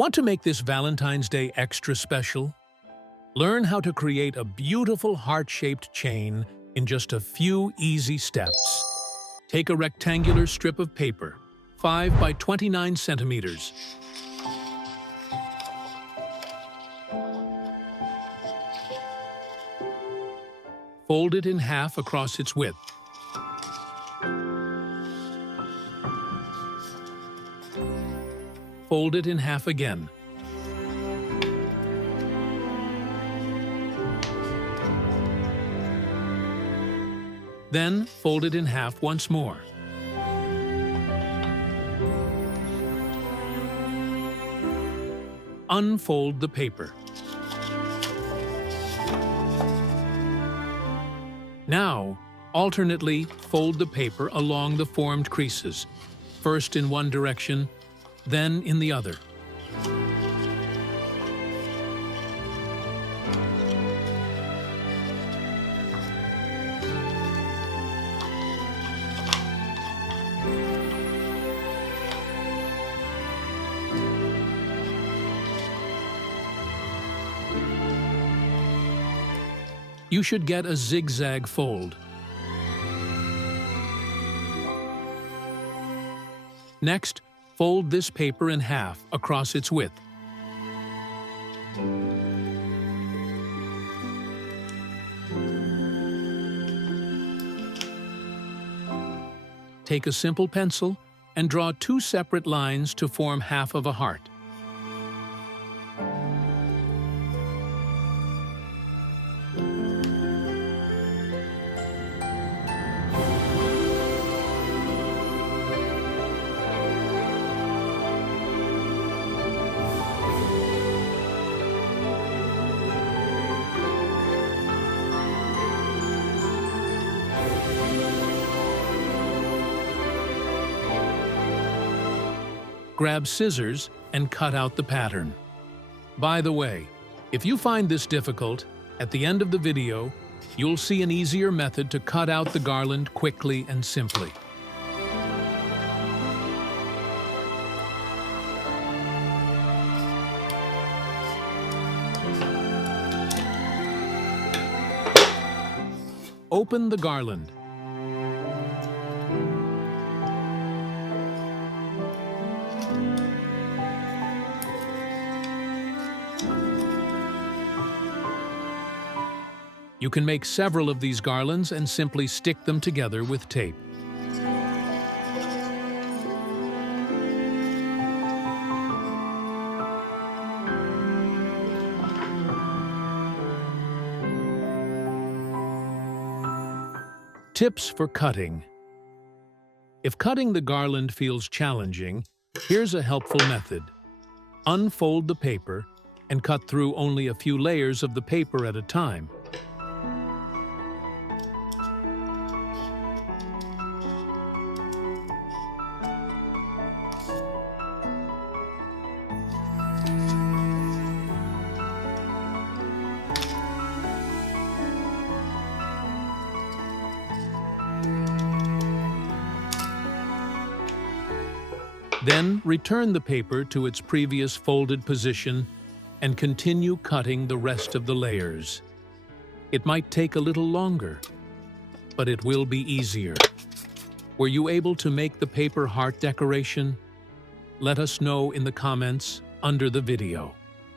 Want to make this Valentine's Day extra special? Learn how to create a beautiful heart-shaped chain in just a few easy steps. Take a rectangular strip of paper, 5 by 29 centimeters. Fold it in half across its width. Fold it in half again. Then fold it in half once more. Unfold the paper. Now, alternately fold the paper along the formed creases, first in one direction, then in the other. You should get a zigzag fold. Next, fold this paper in half across its width. Take a simple pencil and draw 2 separate lines to form half of a heart. Grab scissors and cut out the pattern. By the way, if you find this difficult, at the end of the video, you'll see an easier method to cut out the garland quickly and simply. Open the garland. You can make several of these garlands and simply stick them together with tape. Tips for cutting. If cutting the garland feels challenging, here's a helpful method. Unfold the paper and cut through only a few layers of the paper at a time. Then return the paper to its previous folded position and continue cutting the rest of the layers. It might take a little longer, but it will be easier. Were you able to make the paper heart decoration? Let us know in the comments under the video.